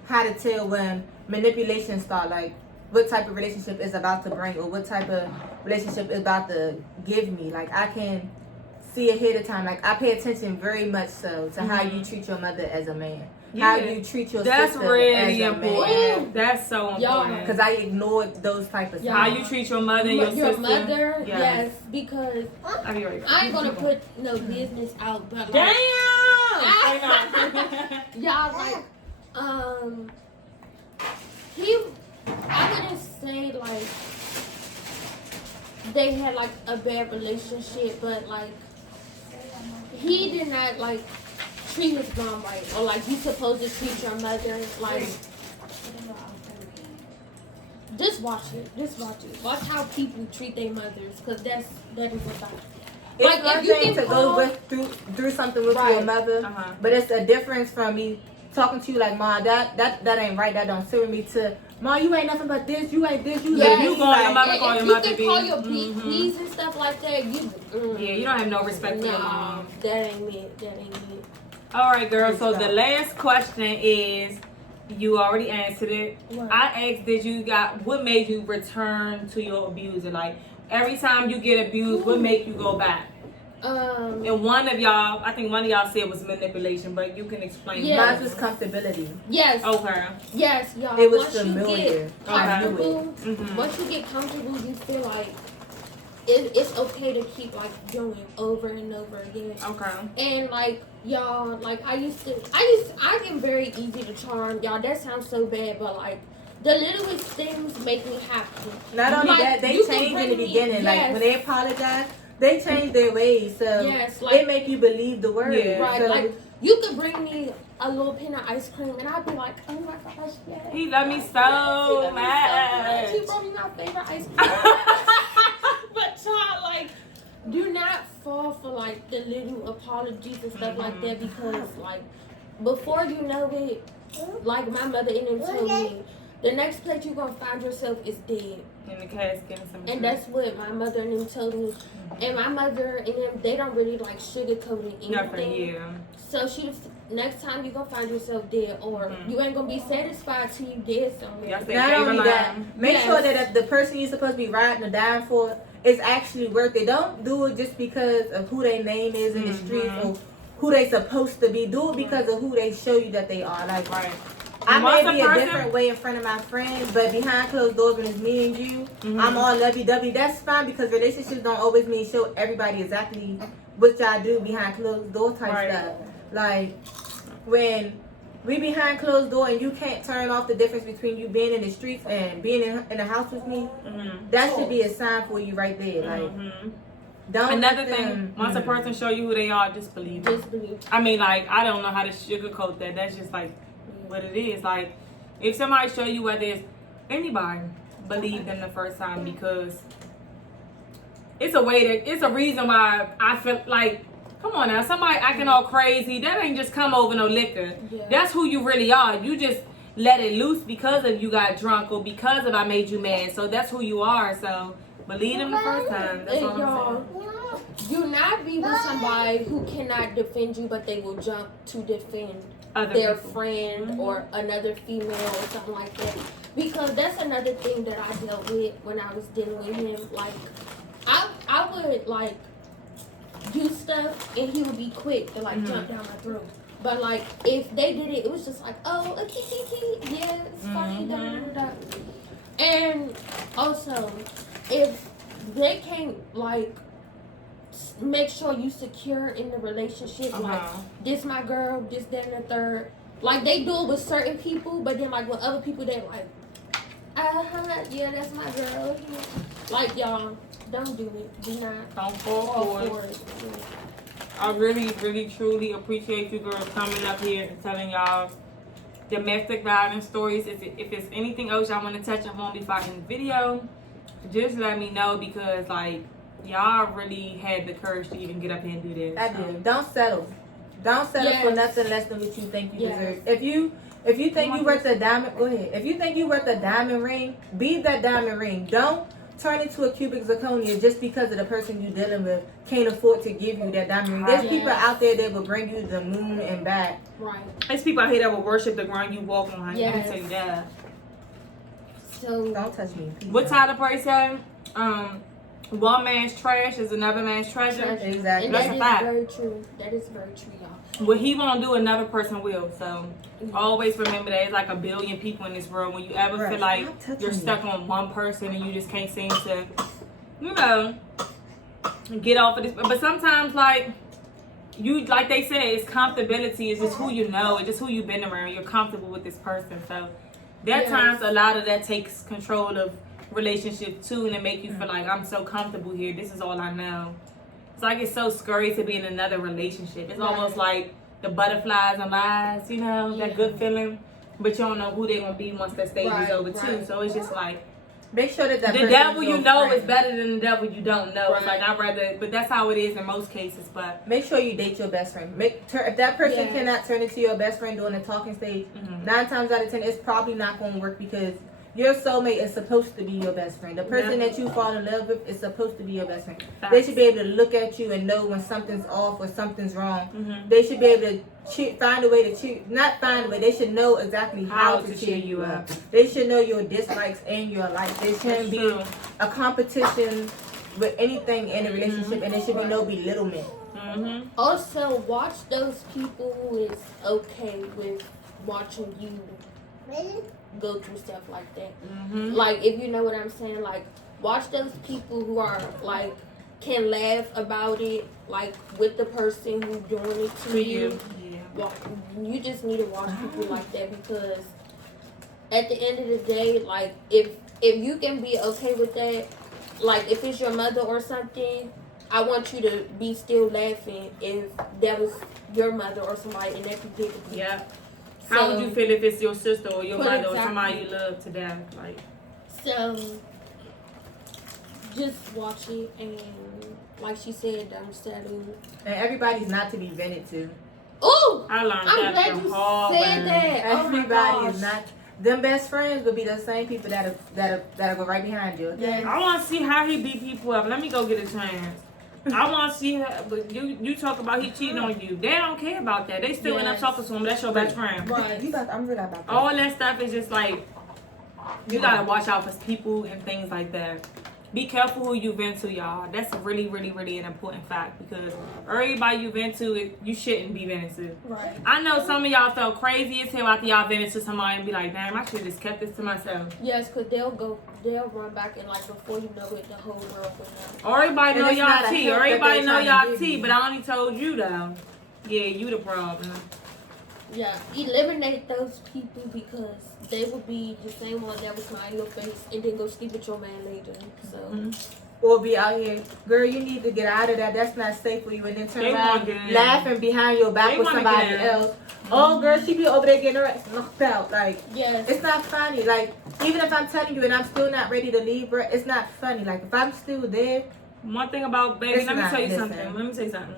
how to tell when manipulation start, like what type of relationship is about to bring or what type of relationship is about to give me. Like I can see ahead of time. Like I pay attention very much so to how you treat your mother as a man. How you treat your That's sister really as a important. man. That's so important. Because I ignored those type of How signs. you treat your mother and your sister. Mother, Yes. yes, because I'll be right back. I ain't gonna put no business out, but like, Damn! y'all like, I wouldn't say like they had like a bad relationship, but like he did not like treat his mom right, or like you supposed to treat your mother like. Just watch it. Watch how people treat their mothers, cause that is about it. It's Like, one if you thing can to go call- through something with Right. your mother, Uh-huh. but it's a difference from me talking to you like, Mom, that ain't right, that don't sit with me, to "Mom, you ain't nothing but this. You ain't this. You Yes. that." You call your mother, call your If mother you B. can call your please and stuff like that, you Yeah, you don't have no respect for your nah, mom. that ain't it. That ain't it. All right, girl. So the last question is, you already answered it. What? I asked, what made you return to your abuser? Like, every time you get abused, what make you go back? And one of y'all, I think one of y'all said was manipulation, but you can explain. Yeah. Mine was comfortability. Yes. Okay. Yes, y'all. It was Once familiar. you get I knew comfortable, Mhm. once you get comfortable, you feel like it's okay to keep like doing over and over again. Okay. And like y'all, like I get very easy to charm. Y'all, that sounds so bad, but like the littlest things make me happy. Not only Like, that, they you can changed in bring the me- beginning. Like yes. when they apologized, they changed their ways. So Yes, like- it make you believe the word. Yeah. Right, So, like you could bring me a little pin of ice cream, and I'd be like, "Oh my gosh, yes." He love me He so loved me much. She brought me my favorite ice cream. But y'all, like, do not fall for like the little apologies and stuff like that, because like before you know it, like my mother and them told me, the next place you're gonna find yourself is dead. In the casket and some And that's what my mother and them told me. And my mother and them, they don't really like sugarcoating anything. nothing. Yeah. So next time you gonna find yourself dead, or you ain't gonna be satisfied till you dead somewhere. Y'all said not favorite only that, line. make Yes. sure that the person you're supposed to be riding or dying for is actually worth it. Don't do it just because of who their name is in the streets or who they supposed to be. Do it because of who they show you that they are. Like, Right. I Once may be a a person- different way in front of my friends, but behind closed doors when it's me and you, I'm all lovey-dovey. That's fine, because relationships don't always mean show everybody exactly what y'all do behind closed door type Right. stuff. Like, when we behind closed door and you can't turn off the difference between you being in the streets and being in the house with me, that should be a sign for you right there. Like, don't Another let thing, them- once a person show you who they are, just believe it. Just believe. I mean, like, I don't know how to sugarcoat that. That's just like what it is. Like, if somebody show you whether it's anybody, believe them the first time, because it's a reason why I feel like, come on now, somebody acting all crazy, that ain't just come over no liquor. Yeah. That's who you really are. You just let it loose because of you got drunk or because of I made you mad. So that's who you are. So believe them the first time. That's And all I'm y'all, saying. do not be with somebody who cannot defend you, but they will jump to defend Other their people. friend or another female or something like that. Because that's another thing that I dealt with when I was dealing with him. Like, I would like do stuff and he would be quick to like jump down my throat. But like if they did it, it was just like, oh, yeah, it's funny, da da da da. And also, if they can't like make sure you secure in the relationship, like this my girl, this, that, and the third. Like they do it with certain people, but then like with other people, they like, yeah, that's my girl. Like y'all, don't do it. Do not Don't fall for it. I really, really, truly appreciate you girls coming up here and telling y'all domestic violence stories. If it's anything else y'all want to touch on before I end the video, just let me know, because like y'all really had the courage to even get up here and do this. I do. Don't settle. Don't settle for nothing less than what you think you deserve. If you think you worth a diamond, go ahead. If you think you worth a diamond ring, be that diamond ring. Don't turn into a cubic zirconia just because of the person you dealing with can't afford to give you that diamond ring. There's people out there that will bring you the moon and back. Right. There's people out here that will worship the ground you walk on. Let me tell you that. So Don't touch me. What Tyler Perry said? One man's trash is another man's treasure. Exactly. and That's that a is fact. very true. That is very true, y'all. What he won't do, another person will. So always remember that it's like a billion people in this world. When you ever feel like you're stuck on one person and you just can't seem to, you know, get off of this. But sometimes, like they said, it's comfortability. It's just who you know. It's just who you've been around. You're comfortable with this person. So there times a lot of that takes control of relationship too, and it make you feel like I'm so comfortable here. This is all I know. It's like it's so scary to be in another relationship. It's almost like the butterflies and lies, you know, that good feeling. But you don't know who they're gonna be once that stage is over too. So it's just like make sure that the devil you know is better than the devil you don't know. It's like I'd rather, but that's how it is in most cases. But make sure you date your best friend. If that person cannot turn into your best friend during the talking stage, 9 times out of 10, it's probably not going to work, because your soulmate is supposed to be your best friend. The person that you fall in love with is supposed to be your best friend. They should be able to look at you and know when something's off or something's wrong. They should be able to find a way to cheer, not find a way, they should know exactly how to cheer you up. They should know your dislikes and your likes. There shouldn't be a competition with anything in a relationship, and there should be no belittlement. Also, watch those people who is okay with watching you go through stuff like that. Like, if you know what I'm saying, like, watch those people who are like can laugh about it, like with the person who's doing it to you. You just need to watch people like that, because at the end of the day, like, if you can be okay with that, like if it's your mother or something, I want you to be still laughing if that was your mother or somebody in that particular. So, how would you feel if it's your sister or your mother or somebody you love to death? Like, so just watch it, and like she said, don't settle. And everybody's not to be vented to. Oh, I learned I'm glad you said that. Everybody is not. Them best friends will be the same people that'll go right behind you. Okay? I want to see how he beat people up. Let me go get a chance. I want to see how, but you talk about he cheating on you. They don't care about that. They still end up talking to him. That's your best friend. Right. I'm really about that. All that stuff is just like, you got to watch out for people and things like that. Be careful who you vent to, y'all. That's a really, really, really an important fact, because everybody you vent to, you shouldn't be venting to. Right. I know some of y'all felt crazy as hell after y'all vented to somebody and be like, damn, I should have just kept this to myself. Yes, because they'll run back, and like before you know it, the whole world will know. Everybody know y'all tea. Everybody know y'all tea, but I only told you though. Yeah, you the problem. Yeah, eliminate those people, because they will be the same one that was lying in your face and then go sleep with your man later. So, or be out here, girl, you need to get out of that. That's not safe for you. And then turn around laughing behind your back with somebody else. Oh, girl, she be over there getting her ass knocked out. Like, it's not funny. Like, even if I'm telling you and I'm still not ready to leave her, it's not funny. Like, if I'm still there. One thing about, baby, let me tell you something.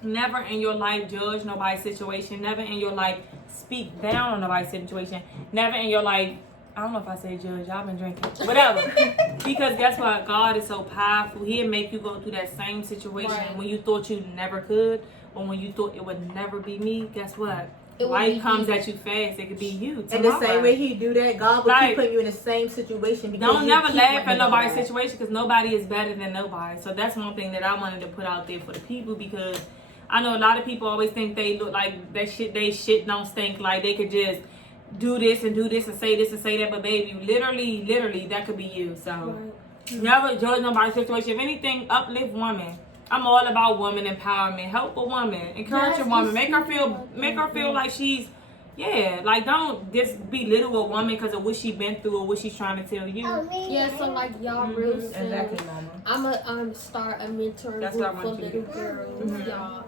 Never in your life judge nobody's situation. Never in your life speak down on nobody's situation. Never in your life, I don't know if I say judge, y'all been drinking, whatever. Because guess what? God is so powerful. He'll make you go through that same situation when you thought you never could, or when you thought it would never be me. Guess what? Life comes at you fast. It could be you. And the same way he do that, God will keep putting you in the same situation. Don't never laugh at nobody's situation, because nobody is better than nobody. So that's one thing that I wanted to put out there for the people, because I know a lot of people always think they look like they shit don't stink, like they could just do this and say this and say that, but baby, literally that could be you. So never judge nobody's situation. If anything, uplift women. I'm all about woman empowerment. Help a woman, encourage a woman, make her feel like she's like, don't just belittle a woman because of what she's been through or what she's trying to tell you. So like y'all real soon, exactly, mama. I'm start a mentoring group for little girls, y'all.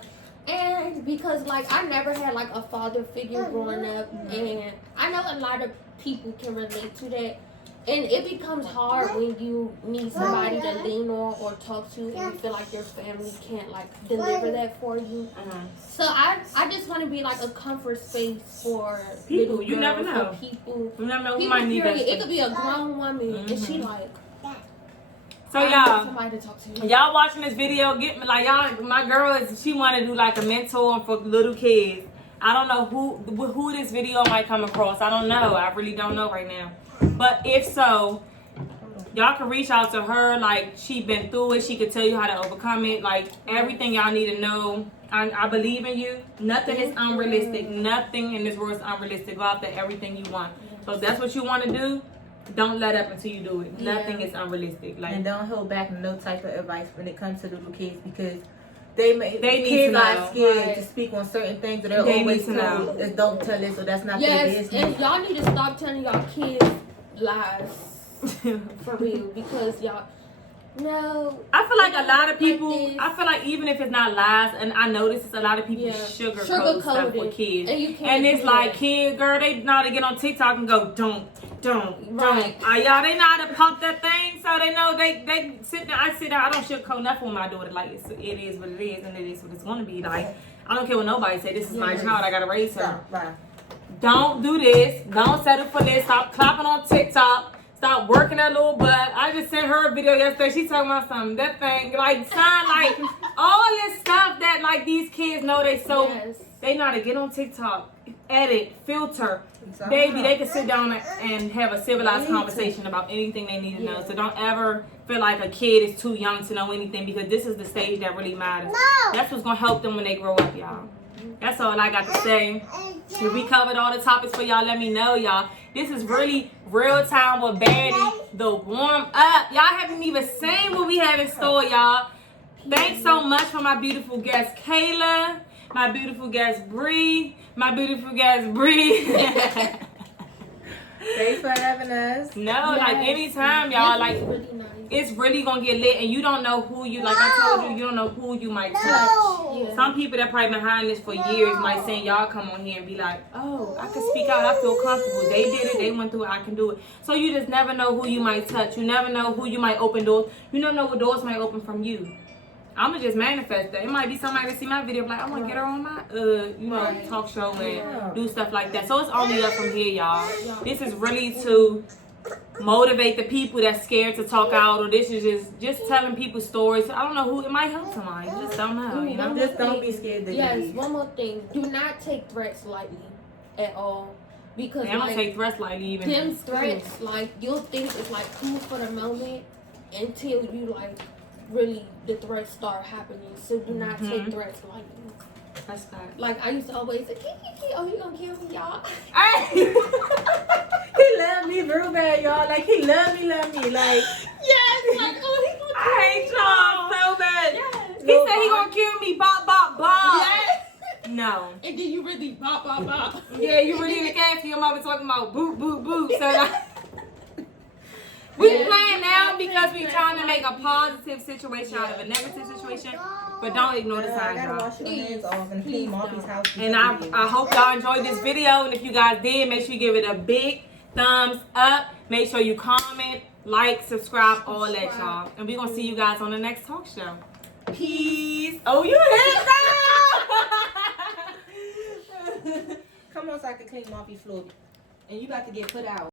And because like I never had like a father figure growing up, and I know a lot of people can relate to that. And it becomes hard when you need somebody to lean on or talk to, and you feel like your family can't like deliver that for you. So I just want to be like a comfort space for people. Little You girls, never know. For people. You never know who People, might need that. It could be a grown woman, and she like. So y'all, somebody to talk to. Y'all watching this video, get me like y'all. My girl she want to do like a mentor for little kids. I don't know who this video might come across. I don't know. I really don't know right now. But if so, y'all can reach out to her. Like, she been through it. She could tell you how to overcome it. Like, everything y'all need to know. I believe in you. Nothing is unrealistic. Nothing in this world is unrealistic. Go after everything you want. So if that's what you want to do, don't let up until you do it. Nothing is unrealistic. Like, and don't hold back no type of advice when it comes to little kids, because they kids are scared to speak on certain things, or they're always told, don't tell this, or that's not their business. And y'all need to stop telling y'all kids lies for real, because y'all I feel like a lot of people, I feel like even if it's not lies, and I notice it's a lot of people sugarcoat stuff with kids, and it's like, kids, girl, they know how to get on TikTok and go don't y'all, they know how to pump that thing, so they know they sit there. I sit there, I don't sugarcoat nothing with my daughter. Like, it is what it is, and it is what it's going to be. Like, I don't care what nobody say. This is my child. I gotta raise her. don't do this. Don't settle for this. Stop clapping on TikTok. Stop working that little butt. I just sent her a video yesterday. She talking about something. That thing, like, sign, like, all this stuff that, like, these kids know they so, they know how to get on TikTok, edit, filter. Baby, they can sit down and have a civilized conversation about anything they need to know. So don't ever feel like a kid is too young to know anything, because this is the stage that really matters. That's what's going to help them when they grow up, y'all. That's all I got to say. If we covered all the topics for y'all, let me know, y'all. This is really real time with Baddie, the warm up. Y'all haven't even seen what we have in store, y'all. Thanks so much for my beautiful guest, Kayla. My beautiful guest, Bree. My beautiful guest, Bree. Thanks for having us. No, like anytime, y'all. Like, it's really gonna get lit, and you don't know who you, like I told you, you don't know who you might touch. Some people that probably been behind this for years might say, y'all come on here and be like, oh, I can speak out, I feel comfortable. They did it, they went through it, I can do it. So you just never know who you might touch. You never know who you might open doors. You never know what doors might open from you. I'ma just manifest that. It might be somebody that see my video like, I want to get her on my talk show and do stuff like that. So it's only up from here, y'all. This is really to motivate the people that's scared to talk out, or this is just telling people stories. I don't know who, it might help somebody. You just don't know. You know? Just don't be scared to Yes, one more thing. Do not take threats lightly at all. Because I don't take threats lightly even. Them threats, like, you'll think it's like cool for the moment until you like really the threats start happening. So do not take threats lightly. That's that. Like I used to always say, oh, he gonna kill me, y'all. He loved me real bad, y'all. Like, he loved me. Like, Yes, like, oh, he gonna kill I hate me, y'all so bad. Yes. He said he gonna kill me, bop, bop, bop. Yes. No. And then you really bop, bop, bop. Yeah, you really in the casket. Your mama talking about boop, boop, boop. So like, we playing now because we trying to make a positive situation out of a negative situation. But don't ignore the signs, I gotta y'all. wash your hands off and clean Moppy's house. And I hope y'all enjoyed this video. And if you guys did, make sure you give it a big thumbs up. Make sure you comment, like, subscribe, all that, y'all. And we're going to see you guys on the next talk show. Peace. Oh, you hit that. Come on so I can clean Moppy's floor. And you about to get put out.